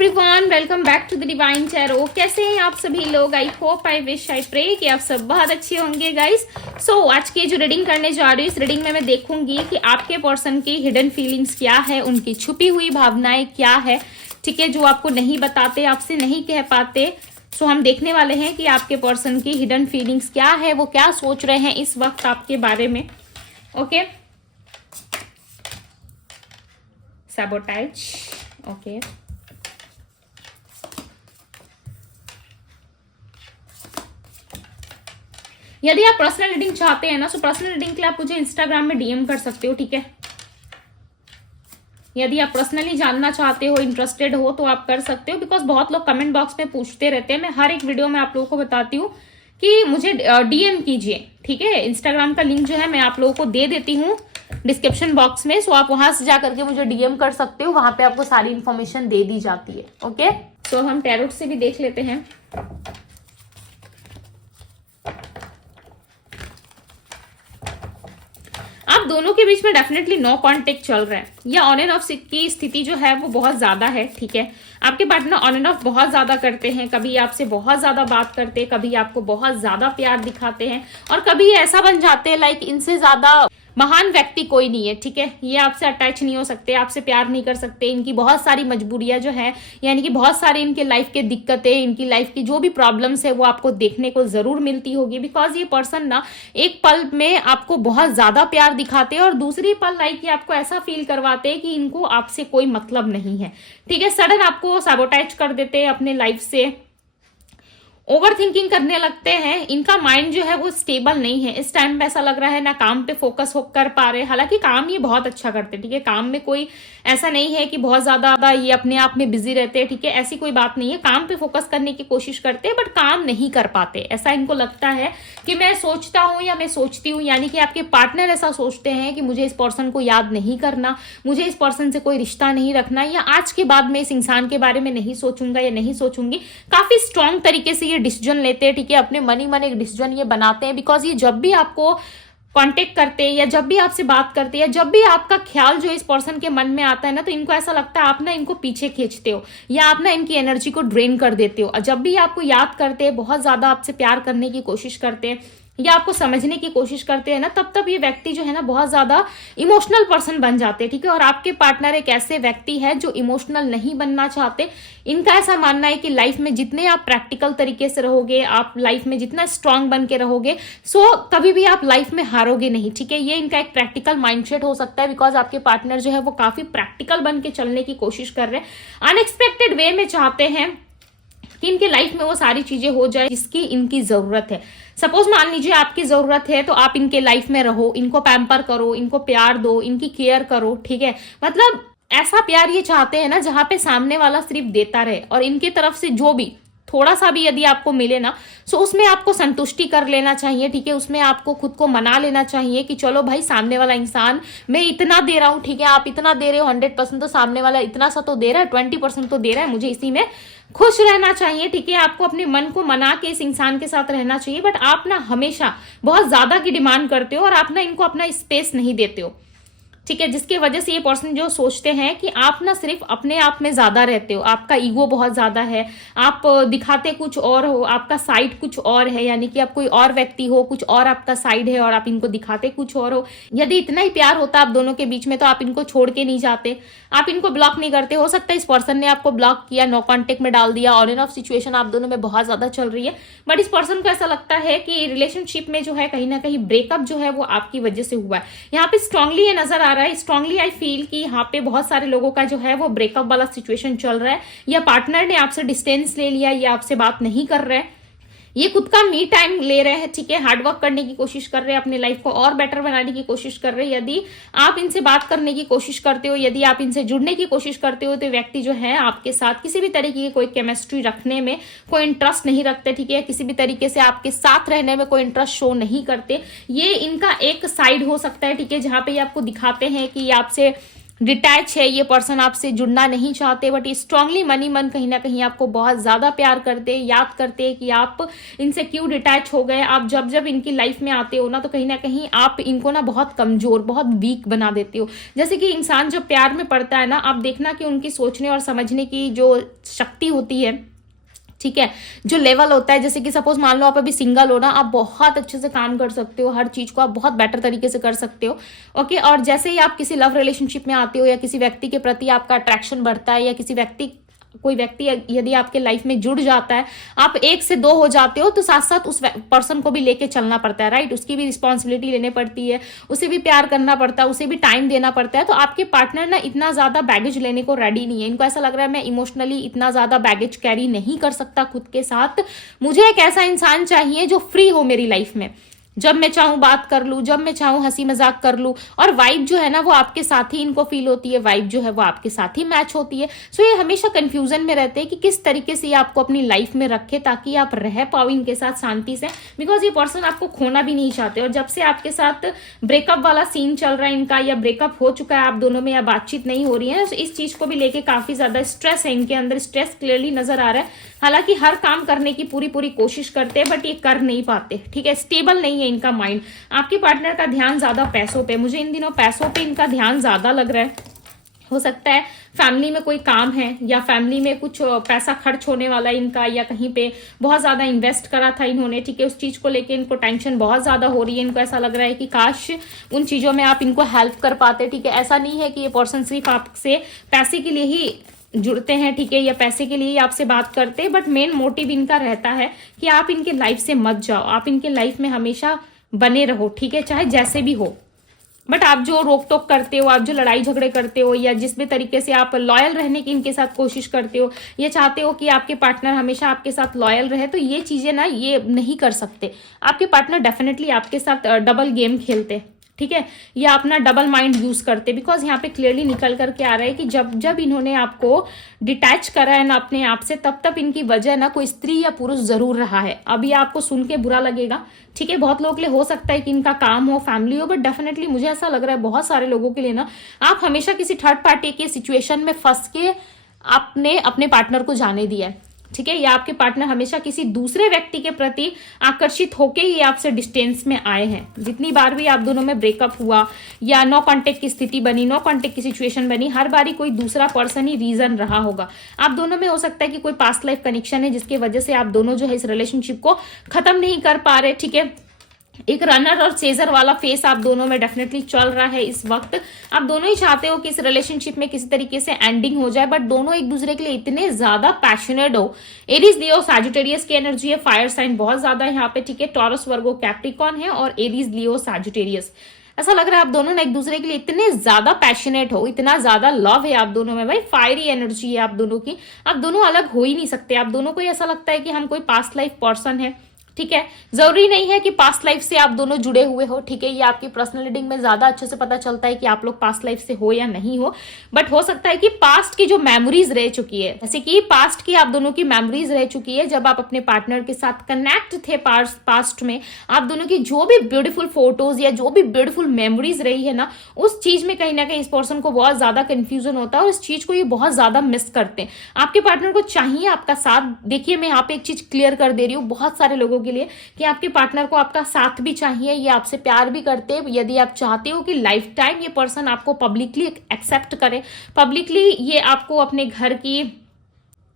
Everyone, welcome back to the divine tarot. कैसे हैं आप सभी लोग? I hope, I wish, I pray कि आप सब बहुत अच्छे होंगे गाइस। सो आज की जो रीडिंग करने जा रही हूँ, इस रीडिंग में मैं देखूंगी कि आपके पर्सन की हिडन फीलिंग्स क्या है, उनकी छुपी हुई भावनाएं क्या है, ठीक है, जो आपको नहीं बताते, आपसे नहीं कह पाते। सो हम देखने वाले हैं कि आपके पर्सन की हिडन फीलिंग्स क्या है, वो क्या सोच रहे हैं इस वक्त आपके बारे में। Okay, sabotage. ओके, यदि आप पर्सनल रीडिंग चाहते हैं ना, तो पर्सनल रीडिंग के लिए आप मुझे इंस्टाग्राम में डीएम कर सकते हो, ठीक है। यदि आप पर्सनली जानना चाहते हो, इंटरेस्टेड हो, तो आप कर सकते हो। बिकॉज बहुत लोग कमेंट बॉक्स में पूछते रहते हैं, मैं हर एक वीडियो में आप लोगों को बताती हूँ कि मुझे डीएम कीजिए, ठीक है। इंस्टाग्राम का लिंक जो है मैं आप लोगों को दे देती हूँ डिस्क्रिप्शन बॉक्स में। सो आप वहां से जा करके मुझे डीएम कर सकते हो, वहां पे आपको सारी इन्फॉर्मेशन दे दी जाती है। ओके, सो हम टैरोट से भी देख लेते हैं। आप दोनों के बीच में डेफिनेटली नो कांटेक्ट चल रहा है, या ऑन एंड ऑफ की स्थिति जो है वो बहुत ज्यादा है, ठीक है। आपके पार्टनर ऑन एंड ऑफ बहुत ज्यादा करते हैं, कभी आपसे बहुत ज्यादा बात करते हैं, कभी आपको बहुत ज्यादा प्यार दिखाते हैं, और कभी ऐसा बन जाते हैं लाइक इनसे ज्यादा महान व्यक्ति कोई नहीं है, ठीक है। ये आपसे अटैच नहीं हो सकते, आपसे प्यार नहीं कर सकते। इनकी बहुत सारी मजबूरियां जो है, यानी कि बहुत सारी इनके लाइफ के दिक्कतें, इनकी लाइफ की जो भी प्रॉब्लम्स है वो आपको देखने को जरूर मिलती होगी। बिकॉज ये पर्सन ना एक पल में आपको बहुत ज्यादा प्यार दिखाते हैं, और दूसरी पल लाइक ये आपको ऐसा फील करवाते हैं कि इनको आपसे कोई मतलब नहीं है, ठीक है। सडन आपको सैबोटेज कर देते हैं अपने लाइफ से, ओवर थिंकिंग करने लगते हैं। इनका माइंड जो है वो स्टेबल नहीं है इस टाइम पे। ऐसा लग रहा है ना काम पे फोकस हो कर पा रहे। हालांकि काम ये बहुत अच्छा करते हैं, ठीक है। काम में कोई ऐसा नहीं है कि बहुत ज्यादा ये अपने आप में बिजी रहते हैं, ठीक है। ऐसी कोई बात नहीं है, काम पे फोकस करने की कोशिश करते हैं, बट काम नहीं कर पाते। ऐसा इनको लगता है कि मैं सोचता हूं या मैं सोचती हूँ, यानी कि आपके पार्टनर ऐसा सोचते हैं कि मुझे इस पर्सन को याद नहीं करना, मुझे इस पर्सन से कोई रिश्ता नहीं रखना, या आज के बाद मैं इस इंसान के बारे में नहीं सोचूंगा या नहीं सोचूंगी। काफी स्ट्रांग तरीके से ये डिसीजन लेते हैं, ठीक है। अपने मन ही मन एक डिसीजन ये बनाते हैं। बिकॉज ये जब भी आपको कांटेक्ट करते हैं, या जब भी आपसे बात करते हैं, या जब भी आपका ख्याल जो इस पर्सन के मन में आता है ना, तो इनको ऐसा लगता है आप ना इनको पीछे खींचते हो, या आप ना इनकी एनर्जी को ड्रेन कर देते हो। और जब भी आपको याद करते हैं, बहुत ज्यादा आपसे प्यार करने की कोशिश करते हैं, या आपको समझने की कोशिश करते हैं ना, तब ये व्यक्ति जो है ना बहुत ज्यादा इमोशनल पर्सन बन जाते हैं, ठीक है। और आपके पार्टनर एक ऐसे व्यक्ति है जो इमोशनल नहीं बनना चाहते। इनका ऐसा मानना है कि लाइफ में जितने आप प्रैक्टिकल तरीके से रहोगे, आप लाइफ में जितना स्ट्रांग बन के रहोगे, सो कभी भी आप लाइफ में हारोगे नहीं, ठीक है। ये इनका एक प्रैक्टिकल माइंडसेट हो सकता है। बिकॉज आपके पार्टनर जो है वो काफी प्रैक्टिकल बन के चलने की कोशिश कर रहे हैं, अनएक्सपेक्टेड वे में चाहते हैं कि इनके लाइफ में वो सारी चीजें हो जाए जिसकी इनकी जरूरत है। सपोज मान लीजिए आपकी जरूरत है, तो आप इनके लाइफ में रहो, इनको पैम्पर करो, इनको प्यार दो, इनकी केयर करो, ठीक है। मतलब ऐसा प्यार ये चाहते हैं ना जहां पे सामने वाला सिर्फ देता रहे, और इनकी तरफ से जो भी थोड़ा सा भी यदि आपको मिले ना, सो उसमें आपको संतुष्टि कर लेना चाहिए, ठीक है। उसमें आपको खुद को मना लेना चाहिए कि चलो भाई, सामने वाला इंसान मैं इतना दे रहा हूं, ठीक है, आप इतना दे रहे हो 100%, तो सामने वाला इतना सा तो दे रहा है, 20% तो दे रहा है, मुझे इसी में खुश रहना चाहिए, ठीक है। आपको अपने मन को मना के इस इंसान के साथ रहना चाहिए। बट आप ना हमेशा बहुत ज्यादा की डिमांड करते हो, और आप ना इनको अपना स्पेस नहीं देते हो, ठीक है। जिसके वजह से ये पर्सन जो सोचते हैं कि आप ना सिर्फ अपने आप में ज्यादा रहते हो, आपका ईगो बहुत ज्यादा है, आप दिखाते कुछ और हो, आपका साइड कुछ और है, यानी कि आप कोई और व्यक्ति हो, कुछ और आपका साइड है, और आप इनको दिखाते कुछ और हो। यदि इतना ही प्यार होता आप दोनों के बीच में, तो आप इनको छोड़ के नहीं जाते, आप इनको ब्लॉक नहीं करते। हो सकता है इस पर्सन ने आपको ब्लॉक किया, नो कॉन्टेक्ट में डाल दिया, ऑन एंड ऑफ सिचुएशन आप दोनों में बहुत ज्यादा चल रही है। बट इस पर्सन को ऐसा लगता है कि रिलेशनशिप में जो है कहीं ना कहीं ब्रेकअप जो है वो आपकी वजह से हुआ है। यहाँ पे स्ट्रांगली ये नजर आ रहा है, स्ट्रांगली आई फील कि यहाँ पे बहुत सारे लोगों का जो है वो ब्रेकअप वाला सिचुएशन चल रहा है, या पार्टनर ने आपसे डिस्टेंस ले लिया, या आपसे बात नहीं कर रहे हैं, ये खुद का मी टाइम ले रहे हैं, ठीक है। हार्डवर्क करने की कोशिश कर रहे हैं, अपने लाइफ को और बेटर बनाने की कोशिश कर रहे हैं। यदि आप इनसे बात करने की कोशिश करते हो, यदि आप इनसे जुड़ने की कोशिश करते हो, तो व्यक्ति जो है आपके साथ किसी भी तरीके की कोई केमिस्ट्री रखने में कोई इंटरेस्ट नहीं रखते, ठीक है। किसी भी तरीके से आपके साथ रहने में कोई इंटरेस्ट शो नहीं करते। ये इनका एक साइड हो सकता है, ठीक है, जहां पे ये आपको दिखाते हैं कि आपसे डिटैच है, ये पर्सन आपसे जुड़ना नहीं चाहते, बट स्ट्रांगली मनी मन कहीं ना कहीं आपको बहुत ज्यादा प्यार करते हैं, याद करते हैं कि आप इनसे क्यों डिटैच हो गए। आप जब जब इनकी लाइफ में आते हो ना, तो कहीं ना कहीं आप इनको ना बहुत कमजोर, बहुत वीक बना देते हो। जैसे कि इंसान जब प्यार में पड़ता है ना, आप देखना कि उनकी सोचने और समझने की जो शक्ति होती है, ठीक है, जो लेवल होता है, जैसे कि सपोज मान लो आप अभी सिंगल हो ना, आप बहुत अच्छे से काम कर सकते हो, हर चीज को आप बहुत बेटर तरीके से कर सकते हो। ओके, और जैसे ही आप किसी लव रिलेशनशिप में आते हो या किसी व्यक्ति के प्रति आपका अट्रैक्शन बढ़ता है, या कोई व्यक्ति यदि आपके लाइफ में जुड़ जाता है, आप 1 से 2 हो जाते हो, तो साथ साथ उस पर्सन को भी लेके चलना पड़ता है, राइट। उसकी भी रिस्पॉन्सिबिलिटी लेने पड़ती है, उसे भी प्यार करना पड़ता है, उसे भी टाइम देना पड़ता है। तो आपके पार्टनर ना इतना ज्यादा बैगेज लेने को रेडी नहीं है। इनको ऐसा लग रहा है मैं इमोशनली इतना ज्यादा बैगेज कैरी नहीं कर सकता खुद के साथ, मुझे एक ऐसा इंसान चाहिए जो फ्री हो मेरी लाइफ में, जब मैं चाहूं बात कर लूं, जब मैं चाहूं हंसी मजाक कर लूं। और वाइब जो है ना, वो आपके साथ ही इनको फील होती है, वाइब जो है वो आपके साथ ही मैच होती है। सो ये हमेशा कंफ्यूजन में रहते हैं कि किस तरीके से ये आपको अपनी लाइफ में रखे, ताकि आप रह पाओ इनके साथ शांति से, बिकॉज ये पर्सन आपको खोना भी नहीं चाहते। और जब से आपके साथ ब्रेकअप वाला सीन चल रहा है इनका, या ब्रेकअप हो चुका है आप दोनों में, या बातचीत नहीं हो रही है, तो इस चीज को भी लेके काफी ज्यादा स्ट्रेस है इनके अंदर। स्ट्रेस क्लियरली नजर आ रहा है। हालांकि हर काम करने की पूरी कोशिश करते हैं, बट ये कर नहीं पाते, ठीक है। स्टेबल नहीं है इनका माइंड। आपके पार्टनर का ध्यान ज्यादा पैसों पे, मुझे इन दिनों पैसों पे इनका ध्यान ज्यादा लग रहा है। हो सकता है फैमिली में कोई काम है, या फैमिली में कुछ पैसा खर्च होने वाला है इनका, या कहीं पे बहुत ज्यादा इन्वेस्ट करा था इन्होंने, ठीक है। उस चीज को लेके इनको टेंशन बहुत ज्यादा हो रही है। इनको ऐसा लग रहा है कि काश उन चीजों में आप इनको हेल्प कर पाते, ठीक है। ऐसा नहीं है कि ये पर्सन सिर्फ आपसे पैसे के लिए ही जुड़ते हैं, ठीक है, या पैसे के लिए आपसे बात करते हैं, बट मेन मोटिव इनका रहता है कि आप इनके लाइफ से मत जाओ, आप इनके लाइफ में हमेशा बने रहो, ठीक है, चाहे जैसे भी हो। बट आप जो रोक टोक करते हो, आप जो लड़ाई झगड़े करते हो, या जिस भी तरीके से आप लॉयल रहने की इनके साथ कोशिश करते हो, ये चाहते हो कि आपके पार्टनर हमेशा आपके साथ लॉयल रहे, तो ये चीजें ना ये नहीं कर सकते। आपके पार्टनर डेफिनेटली आपके साथ डबल गेम खेलते, ठीक है, या अपना डबल माइंड यूज करते। बिकॉज यहाँ पे क्लियरली निकल करके आ रहा है कि जब जब इन्होंने आपको डिटैच करा है ना अपने आप से, तब तब इनकी वजह ना कोई स्त्री या पुरुष जरूर रहा है। अभी आपको सुन के बुरा लगेगा, ठीक है, बहुत लोगों के लिए हो सकता है कि इनका काम हो, फैमिली हो, बट डेफिनेटली मुझे ऐसा लग रहा है बहुत सारे लोगों के लिए ना, आप हमेशा किसी थर्ड पार्टी के सिचुएशन में फंस के आपने अपने पार्टनर को जाने दिया है, ठीक है, या आपके पार्टनर हमेशा किसी दूसरे व्यक्ति के प्रति आकर्षित होके ही आपसे डिस्टेंस में आए हैं। जितनी बार भी आप दोनों में ब्रेकअप हुआ, या नो कांटेक्ट की स्थिति बनी, नो कांटेक्ट की सिचुएशन बनी, हर बारी कोई दूसरा पर्सन ही रीजन रहा होगा। आप दोनों में हो सकता है कि कोई पास्ट लाइफ कनेक्शन है, जिसकी वजह से आप दोनों जो है इस रिलेशनशिप को खत्म नहीं कर पा रहे, ठीक है। एक रनर और चेजर वाला फेस आप दोनों में डेफिनेटली चल रहा है इस वक्त। आप दोनों ही चाहते हो कि इस रिलेशनशिप में किसी तरीके से एंडिंग हो जाए, बट दोनों एक दूसरे के लिए इतने ज्यादा पैशनेट हो। एरीज लियो सैजिटेरियस की एनर्जी है, फायर साइन बहुत ज्यादा है यहाँ पे, ठीक है। टॉरस वर्गो कैप्रिकॉन है, और एरीज लियो सैजिटेरियस। ऐसा लग रहा है आप दोनों ना एक दूसरे के लिए इतने ज्यादा पैशनेट हो, इतना ज्यादा लव है आप दोनों में, भाई फायरी एनर्जी है आप दोनों की। आप दोनों अलग हो ही नहीं सकते। आप दोनों को ऐसा लगता है कि हम कोई पास्ट लाइफ पर्सन है, ठीक है। जरूरी नहीं है कि पास्ट लाइफ से आप दोनों जुड़े हुए हो, ठीक है। ये आपकी पर्सनल रीडिंग में ज्यादा अच्छे से पता चलता है कि आप लोग पास्ट लाइफ से हो या नहीं हो, बट हो सकता है कि पास्ट की जो मेमोरीज रह चुकी है, जैसे कि पास्ट की आप दोनों की मेमोरीज रह चुकी है, जब आप अपने पार्टनर के साथ कनेक्ट थे पास्ट में, आप दोनों की जो भी ब्यूटीफुल फोटोज या जो भी ब्यूटीफुल मेमोरीज रही है ना, उस चीज में कहीं ना कहीं इस पर्सन को बहुत ज्यादा कंफ्यूजन होता है, और इस चीज को ये बहुत ज्यादा मिस करते हैं। आपके पार्टनर को चाहिए आपका साथ। देखिए, मैं यहाँ पे एक चीज क्लियर कर दे रही हूँ बहुत सारे लोगों के लिए कि आपके पार्टनर को आपका साथ भी चाहिए, ये आपसे प्यार भी करते हैं। यदि आप चाहते हो कि लाइफ टाइम ये पर्सन आपको पब्लिकली एक्सेप्ट करे, पब्लिकली ये आपको अपने घर की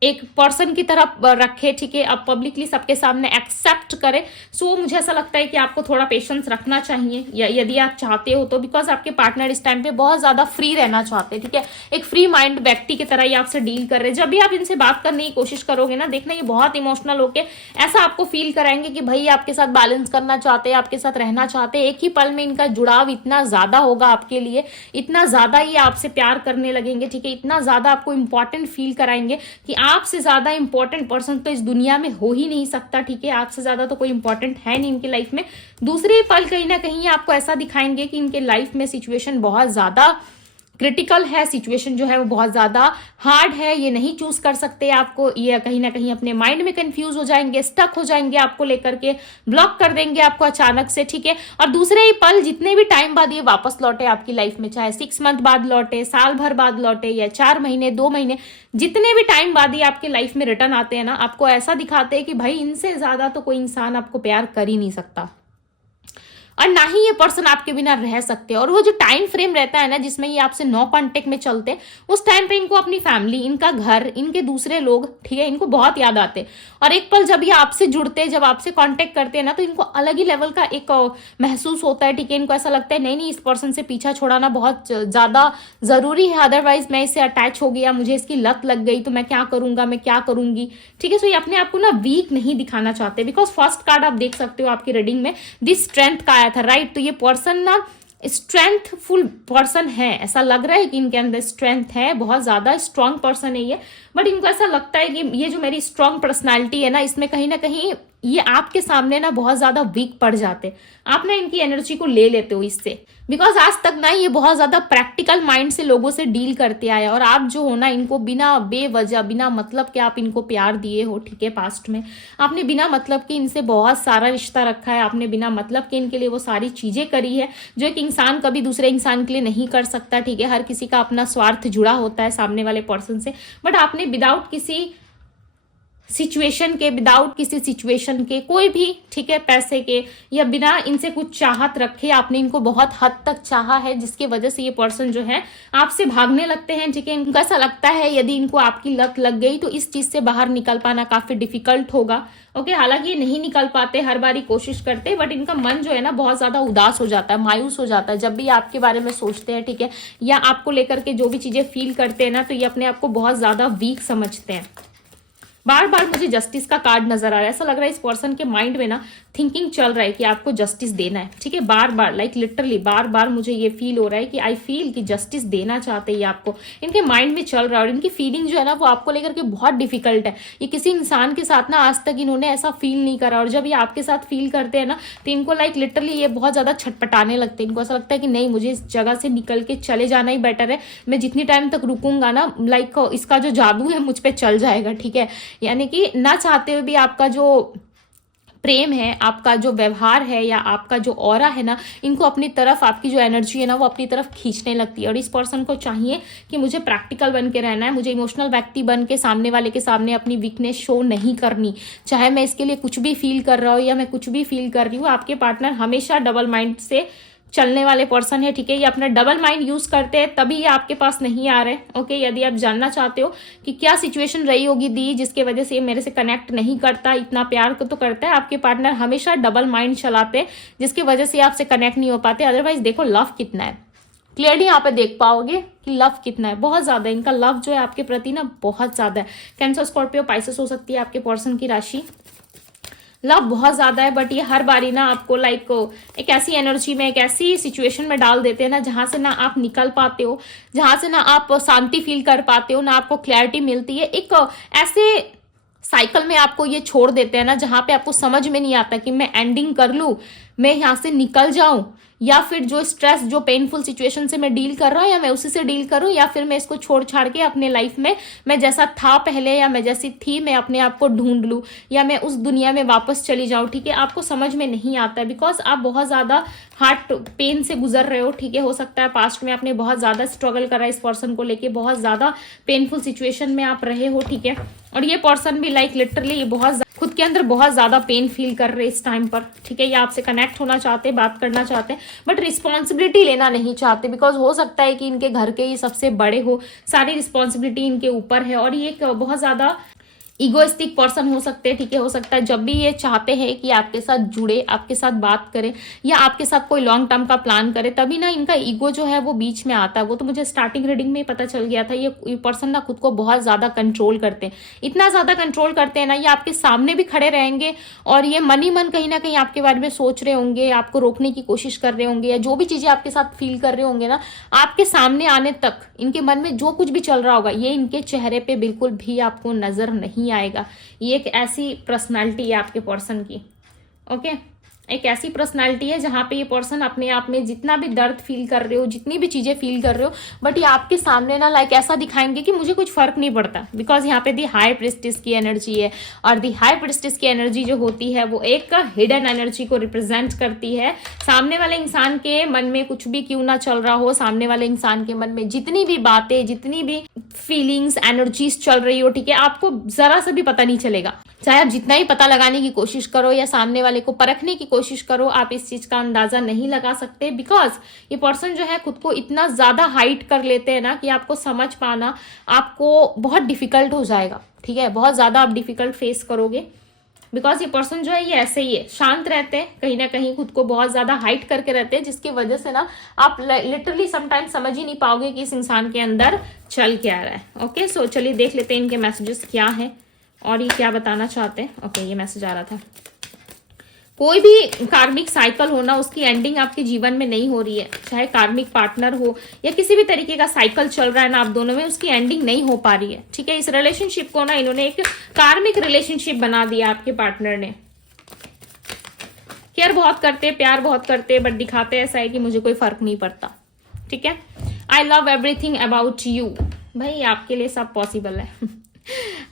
एक पर्सन की तरह रखे, ठीक है, अब पब्लिकली सबके सामने एक्सेप्ट करे, सो मुझे ऐसा लगता है कि आपको थोड़ा पेशेंस रखना चाहिए, या यदि आप चाहते हो तो। बिकॉज आपके पार्टनर इस टाइम पे बहुत ज्यादा फ्री रहना चाहते हैं, ठीक है, एक फ्री माइंड व्यक्ति की तरह ये आपसे डील कर रहे हैं। जब भी आप इनसे बात करने की कोशिश करोगे ना, देखना ये बहुत इमोशनल होके ऐसा आपको फील कराएंगे कि भाई आपके साथ बैलेंस करना चाहते हैं, आपके साथ रहना चाहते हैं। एक ही पल में इनका जुड़ाव इतना ज्यादा होगा आपके लिए, इतना ज्यादा ये आपसे प्यार करने लगेंगे, ठीक है, इतना ज्यादा आपको इंपॉर्टेंट फील कराएंगे कि आपसे ज्यादा इंपॉर्टेंट पर्सन तो इस दुनिया में हो ही नहीं सकता, ठीक है। आपसे ज्यादा तो कोई इंपॉर्टेंट है नहीं इनकी लाइफ में। दूसरे पल कहीं ना कहीं आपको ऐसा दिखाएंगे कि इनके लाइफ में सिचुएशन बहुत ज्यादा क्रिटिकल है सिचुएशन जो है वो बहुत ज़्यादा हार्ड है, ये नहीं चूज कर सकते आपको, ये कहीं ना कहीं अपने माइंड में कंफ्यूज हो जाएंगे, स्टक हो जाएंगे, आपको लेकर के ब्लॉक कर देंगे आपको अचानक से, ठीक है। और दूसरे ही पल जितने भी टाइम बाद ये वापस लौटे आपकी लाइफ में, चाहे 6 मंथ बाद लौटे, साल भर बाद लौटे, या 4 महीने 2 महीने, जितने भी टाइम बाद ये आपके लाइफ में रिटर्न आते हैं ना, आपको ऐसा दिखाते हैं कि भाई इनसे ज्यादा तो कोई इंसान आपको प्यार कर ही नहीं सकता, और ना ही ये पर्सन आपके बिना रह सकते। और वो जो टाइम फ्रेम रहता है ना जिसमें ये आपसे नो कांटेक्ट में चलते हैं, उस टाइम पे इनको अपनी फैमिली, इनका घर, इनके दूसरे लोग, ठीक है, इनको बहुत याद आते हैं। और एक पल जब ये आपसे जुड़ते हैं, जब आपसे कांटेक्ट करते हैं ना, तो इनको अलग ही लेवल का एक महसूस होता है, ठीक है। इनको ऐसा लगता है नहीं नहीं, इस पर्सन से पीछा छोड़ाना बहुत ज्यादा जरूरी है, अदरवाइज मैं इससे अटैच हो गया, मुझे इसकी लत लग गई, तो मैं क्या करूंगा, मैं क्या करूंगी, ठीक है। सो ये अपने आप को ना वीक नहीं दिखाना चाहते, बिकॉज फर्स्ट कार्ड आप देख सकते हो आपकी रीडिंग में दिस स्ट्रेंथ का आया था, राइट। तो ये पर्सन ना स्ट्रेंथफुल पर्सन है, ऐसा लग रहा है कि इनके अंदर स्ट्रेंथ है, बहुत ज्यादा स्ट्रांग पर्सन है ये। बट इनको ऐसा लगता है कि ये जो मेरी स्ट्रांग पर्सनालिटी है ना, इसमें कहीं ना कहीं ये आपके सामने ना बहुत ज्यादा वीक पड़ जाते, आप ना इनकी एनर्जी को ले लेते हो इससे, बिकॉज आज तक ना ये बहुत ज्यादा प्रैक्टिकल माइंड से लोगों से डील करते आए, और आप जो हो ना इनको बिना बेवजह, बिना मतलब के आप इनको प्यार दिए हो, ठीक है। पास्ट में आपने बिना मतलब के इनसे बहुत सारा रिश्ता रखा है, आपने बिना मतलब के इनके लिए वो सारी चीजें करी है जो एक इंसान कभी दूसरे इंसान के लिए नहीं कर सकता, ठीक है। हर किसी का अपना स्वार्थ जुड़ा होता है सामने वाले पर्सन से, बट आपने विदाउट किसी सिचुएशन के, विदाउट किसी सिचुएशन के, कोई भी, ठीक है, पैसे के या बिना इनसे कुछ चाहत रखे, आपने इनको बहुत हद तक चाहा है, जिसकी वजह से ये पर्सन जो है आपसे भागने लगते हैं, ठीक है। इनको ऐसा लगता है यदि इनको आपकी लत लग गई तो इस चीज से बाहर निकल पाना काफी डिफिकल्ट होगा, ओके। हालांकि ये नहीं निकल पाते, हर बारी कोशिश करते, बट इनका मन जो है ना बहुत ज्यादा उदास हो जाता है, मायूस हो जाता है जब भी आपके बारे में सोचते हैं, ठीक है, या आपको लेकर के जो भी चीजें फील करते हैं ना, तो ये अपने आप को बहुत ज्यादा वीक समझते हैं। बार बार मुझे जस्टिस का कार्ड नजर आ रहा है, ऐसा लग रहा है इस पर्सन के माइंड में ना थिंकिंग चल रहा है कि आपको जस्टिस देना है, ठीक है। बार बार, लाइक लिटरली बार बार मुझे ये फील हो रहा है कि आई फील कि जस्टिस देना चाहते हैं आपको, इनके माइंड में चल रहा है। और इनकी फीलिंग जो है ना वो आपको लेकर के बहुत डिफिकल्ट है, ये किसी इंसान के साथ ना आज तक इन्होंने ऐसा फील नहीं करा, और जब ये आपके साथ फील करते हैं ना तो इनको लाइक लिटरली ये बहुत ज्यादा छटपटाने लगते हैं। इनको ऐसा लगता है कि नहीं, मुझे इस जगह से निकल के चले जाना ही बेटर है, मैं जितनी टाइम तक रुकूंगा ना, लाइक इसका जो जादू है मुझ पर चल जाएगा, ठीक है। यानी कि ना चाहते हुए भी आपका जो प्रेम है, आपका जो व्यवहार है, या आपका जो ऑरा है ना, इनको अपनी तरफ, आपकी जो एनर्जी है ना वो अपनी तरफ खींचने लगती है। और इस पर्सन को चाहिए कि मुझे प्रैक्टिकल बन के रहना है, मुझे इमोशनल व्यक्ति बन के सामने वाले के सामने अपनी वीकनेस शो नहीं करनी, चाहे मैं इसके लिए कुछ भी फील कर रहा हूँ या मैं कुछ भी फील कर रही हूँ। आपके पार्टनर हमेशा डबल माइंड से चलने वाले पर्सन है, ठीक है। ये अपना डबल माइंड यूज करते हैं, तभी ये आपके पास नहीं आ रहे, ओके। यदि आप जानना चाहते हो कि क्या सिचुएशन रही होगी दी जिसके वजह से ये मेरे से कनेक्ट नहीं करता, इतना प्यार तो करता है, आपके पार्टनर हमेशा डबल माइंड चलाते हैं जिसकी वजह से आपसे कनेक्ट नहीं हो पाते। अदरवाइज देखो लव कितना है, क्लियरली यहाँ पे देख पाओगे कि लव कितना है, बहुत ज्यादा इनका लव जो है आपके प्रति ना बहुत ज्यादा है। कैंसर, स्कॉर्पियो, पाइसेस हो सकती है आपके पर्सन की राशि, लव बहुत ज्यादा है। बट ये हर बारी ना आपको लाइक एक ऐसी एनर्जी में, एक ऐसी सिचुएशन में डाल देते हैं ना जहां से ना आप निकल पाते हो, जहां से ना आप शांति फील कर पाते हो, ना आपको क्लैरिटी मिलती है। एक ऐसे साइकिल में आपको ये छोड़ देते हैं ना जहां पे आपको समझ में नहीं आता कि मैं एंडिंग कर लूं, मैं यहां से निकल जाऊं, या फिर जो स्ट्रेस, जो पेनफुल सिचुएशन से मैं डील कर रहा हूं, या मैं उसी से डील करूं, या फिर मैं इसको छोड़ छाड़ के अपने लाइफ में मैं जैसा था पहले या मैं जैसी थी मैं अपने आप को ढूंढ लूं, या मैं उस दुनिया में वापस चली जाऊं, ठीक है। आपको समझ में नहीं आता है बिकॉज आप बहुत ज्यादा हार्ट पेन से गुजर रहे हो, ठीक है। हो सकता है पास्ट में आपने बहुत ज्यादा स्ट्रगल करा इस पर्सन को लेके, बहुत ज्यादा पेनफुल सिचुएशन में आप रहे हो, ठीक है। और ये पर्सन भी लाइक लिटरली बहुत खुद के अंदर बहुत ज्यादा पेन फील कर रहे इस टाइम पर, ठीक है। ये आपसे कनेक्ट होना चाहते हैं, बात करना चाहते हैं, बट रिस्पॉन्सिबिलिटी लेना नहीं चाहते, बिकॉज हो सकता है कि इनके घर के ही सबसे बड़े हो, सारी रिस्पॉन्सिबिलिटी इनके ऊपर है। और ये एक बहुत ज्यादा इगोइस्टिक पर्सन हो सकते हैं, ठीक है। हो सकता है जब भी ये चाहते हैं कि आपके साथ जुड़े, आपके साथ बात करे, या आपके साथ कोई लॉन्ग टर्म का प्लान करे, तभी ना इनका ईगो जो है वो बीच में आता है। वो तो मुझे स्टार्टिंग रीडिंग में ही पता चल गया था। ये पर्सन ना खुद को बहुत ज्यादा कंट्रोल करते हैं, इतना ज्यादा कंट्रोल करते हैं ना, ये आपके सामने भी खड़े रहेंगे और ये मन ही मन कहीं ना कहीं आपके बारे में सोच रहे होंगे, आपको रोकने की कोशिश कर रहे होंगे, या जो भी चीजें आपके साथ फील कर रहे होंगे ना, आपके सामने आने तक इनके मन में जो कुछ भी चल रहा होगा ये इनके चेहरे पे बिल्कुल भी आपको नजर नहीं आएगा। ये एक ऐसी पर्सनालिटी है आपके पर्सन की, ओके। एक ऐसी पर्सनालिटी है जहाँ पे ये पर्सन अपने आप में जितना भी दर्द फील कर रहे हो, जितनी भी चीजें फील कर रहे हो, बट ये आपके सामने ना लाइक ऐसा दिखाएंगे कि मुझे कुछ फर्क नहीं पड़ता, बिकॉज यहाँ पे दी हाई प्रिस्टिस की एनर्जी है। और दी हाई प्रिस्टिस की एनर्जी जो होती है वो एक हिडन एनर्जी को रिप्रेजेंट करती है। सामने वाले इंसान के मन में कुछ भी क्यों ना चल रहा हो, सामने वाले इंसान के मन में जितनी भी बातें, जितनी भी फीलिंग्स, एनर्जीज चल रही हो, ठीक है, आपको जरा सा भी पता नहीं चलेगा। चाहे आप जितना ही पता लगाने की कोशिश करो या सामने वाले को परखने की कोशिश करो, आप इस चीज का अंदाजा नहीं लगा सकते, बिकॉज ये पर्सन जो है खुद को इतना ज्यादा हाइट कर लेते हैं ना कि आपको समझ पाना आपको बहुत डिफिकल्ट हो जाएगा। ठीक है, बहुत ज्यादा आप डिफिकल्ट फेस करोगे, बिकॉज ये पर्सन जो है ये ऐसे ही है, शांत रहते हैं, कहीं ना कहीं खुद को बहुत ज्यादा हाइट करके रहते हैं, जिसकी वजह से ना आप लिटरली समटाइम समझ ही नहीं पाओगे कि इस इंसान के अंदर चल क्या रहा है। ओके, सो चलिए देख लेते हैं इनके मैसेजेस क्या है और ये क्या बताना चाहते हैं। ओके, ये मैसेज आ रहा था, कोई भी कार्मिक साइकिल हो ना, उसकी एंडिंग आपके जीवन में नहीं हो रही है, चाहे कार्मिक पार्टनर हो या किसी भी तरीके का साइकिल चल रहा है ना आप दोनों में, उसकी एंडिंग नहीं हो पा रही है। ठीक है, इस रिलेशनशिप को ना इन्होंने एक कार्मिक रिलेशनशिप बना दिया आपके पार्टनर ने। केयर बहुत करते, प्यार बहुत करते, बट दिखाते ऐसा है कि मुझे कोई फर्क नहीं पड़ता। ठीक है, I love everything about you, भाई आपके लिए सब पॉसिबल है।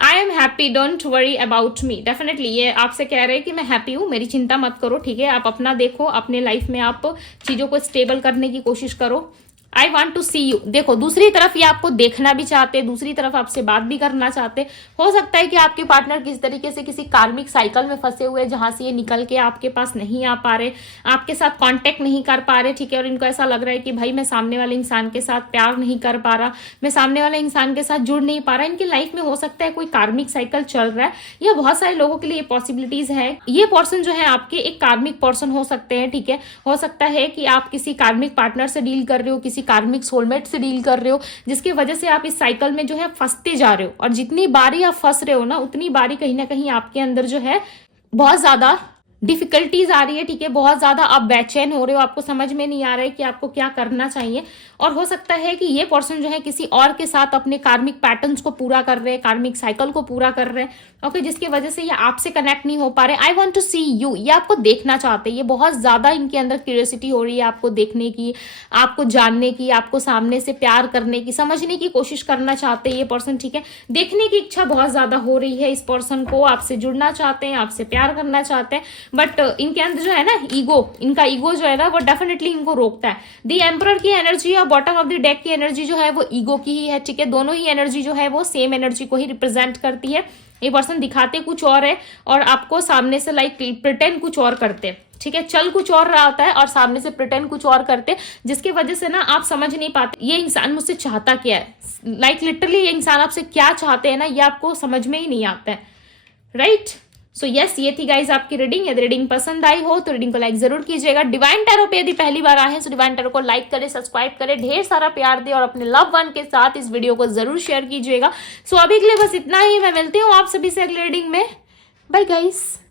I am happy, don't worry about me, definitely ये आपसे कह रहे हैं कि मैं हैप्पी हूँ, मेरी चिंता मत करो। ठीक है, आप अपना देखो, अपने लाइफ में आप चीजों को स्टेबल करने की कोशिश करो। I want to see you, देखो दूसरी तरफ ये आपको देखना भी चाहते, दूसरी तरफ आपसे बात भी करना चाहते। हो सकता है कि आपके पार्टनर किसी तरीके से किसी कार्मिक साइकिल में फंसे हुए, जहां से ये निकल के आपके पास नहीं आ पा रहे, आपके साथ कांटेक्ट नहीं कर पा रहे। ठीक है, और इनको ऐसा लग रहा है कि भाई मैं सामने वाले इंसान के साथ प्यार नहीं कर पा रहा, मैं सामने वाले इंसान के साथ जुड़ नहीं पा रहा। इनकी लाइफ में हो सकता है कोई कार्मिक साइकिल चल रहा है, या बहुत सारे लोगों के लिए पॉसिबिलिटीज है। ये पर्सन जो है आपके एक कार्मिक पर्सन हो सकते हैं। ठीक है, हो सकता है कि आप किसी कार्मिक पार्टनर से डील कर रहे हो, किसी कार्मिक सोलमेट से डील कर रहे हो, जिसकी वजह से आप इस साइकिल में जो है फंसते जा रहे हो। और जितनी बारी आप फंस रहे हो ना, उतनी बारी कहीं ना कहीं आपके अंदर जो है बहुत ज्यादा डिफिकल्टीज आ रही है। ठीक है, बहुत ज्यादा आप बेचैन हो रहे हो, आपको समझ में नहीं आ रहा है कि आपको क्या करना चाहिए। और हो सकता है कि ये पर्सन जो है किसी और के साथ अपने कार्मिक पैटर्न्स को पूरा कर रहे हैं, कार्मिक साइकिल को पूरा कर रहे हैं। ओके, जिसकी वजह से ये आपसे कनेक्ट नहीं हो पा रहे। I want to see you, ये आपको देखना चाहते हैं, ये बहुत ज्यादा इनके अंदर क्यूरियोसिटी हो रही है आपको देखने की, आपको जानने की, आपको सामने से प्यार करने की, समझने की कोशिश करना चाहते हैं ये पर्सन। ठीक है, देखने की इच्छा बहुत ज्यादा हो रही है इस पर्सन को, आपसे जुड़ना चाहते हैं, आपसे प्यार करना चाहते हैं, बट इनके अंदर जो है ना ईगो, इनका ईगो जो है ना वो डेफिनेटली इनको रोकता है। दी एम्परर की एनर्जी और बॉटम ऑफ द डेक की एनर्जी जो है वो ईगो की ही है। ठीक है, दोनों ही एनर्जी जो है वो सेम एनर्जी को ही रिप्रेजेंट करती है। ये पर्सन दिखाते कुछ और है और आपको सामने से लाइक प्रिटेंड कुछ और करते हैं। ठीक है, चल कुछ और रहा होता है और सामने से प्रिटेंड कुछ और करते, जिसकी वजह से ना आप समझ नहीं पाते ये इंसान मुझसे चाहता क्या है। लाइक लिटरली ये इंसान आपसे क्या चाहते हैं ना, ये आपको समझ में ही नहीं आता है। राइट, सो यस, ये थी गाइज आपकी रीडिंग। यदि रीडिंग पसंद आई हो तो रीडिंग को लाइक जरूर कीजिएगा। डिवाइन टैरो पे यदि पहली बार आए हैं तो डिवाइन टैरो को लाइक करें, सब्सक्राइब करें, ढेर सारा प्यार दे और अपने लव वन के साथ इस वीडियो को जरूर शेयर कीजिएगा। सो अभी के लिए बस इतना ही, मैं मिलती हूँ आप सभी से अगले रीडिंग में। Bye guys.